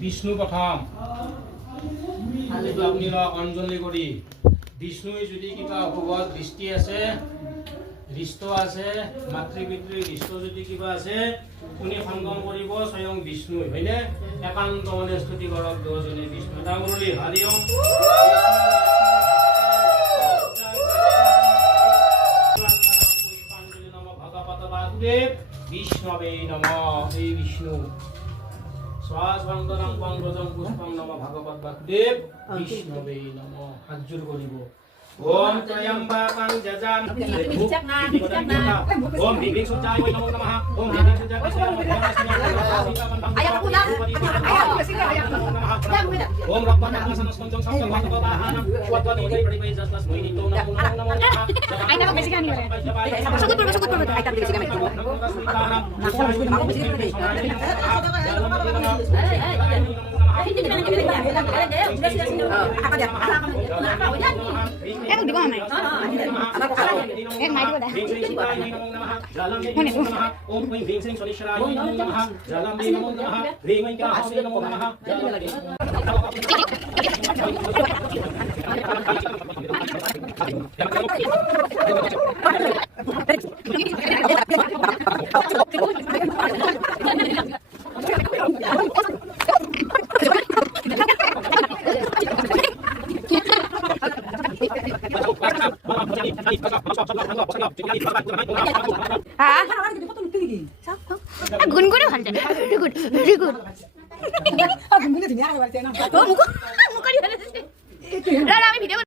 বিষ্ণু প্ৰথম আপুনি অঞ্জলি কৰি বিষ্ণুৱে যদি কিবা অশুভ দৃষ্টি আছে দৃষ্ট আছে মাতৃ পিতৃৰ দৃষ্ট যদি কিবা আছে আপুনি সংগম কৰিব স্বয়ং বিষ্ণু হয়নে একান্ত মনে স্তুতি কৰক দুজনে বিষ্ণু ডাঙৰলি হৰি ওম পুষ্পাঞ্জলি নম ভগৱত বাসুদেৱ বিষ্ণৱে নম এই বিষ্ণু শ্বাসবন্ধনং পংগজং পুষ্পং নম ভগৱত বাসুদেৱ বিষ্ণৱে নম হাতজোৰ কৰিব ओम त्र्यंबकं जजाम ओम ह्रीं सुजाय वै नमो नमः ओम ह्रीं सुजाय वै ओम रक्तनाथं समस्तंजं सप्तभागवताहानं स्वत्वनि वै पडिवै जस्मै नितो नमो नमो नमः आई ना बेसिक आनी है सकूत पर आई तब बेसिक में एक दिखो हमें एक माइक बता होने दो ओम ह्रीं ह्रीं सिंह सोनेश्वराय नमो नमः जलम मे नमो नमः ह्रीं वै कासे नमो नमः गुनगुन भन्छ very good very good Gungun तिमी आगे बढ्छ न हो मुको मुकरी भनेछ र हामी भिडियो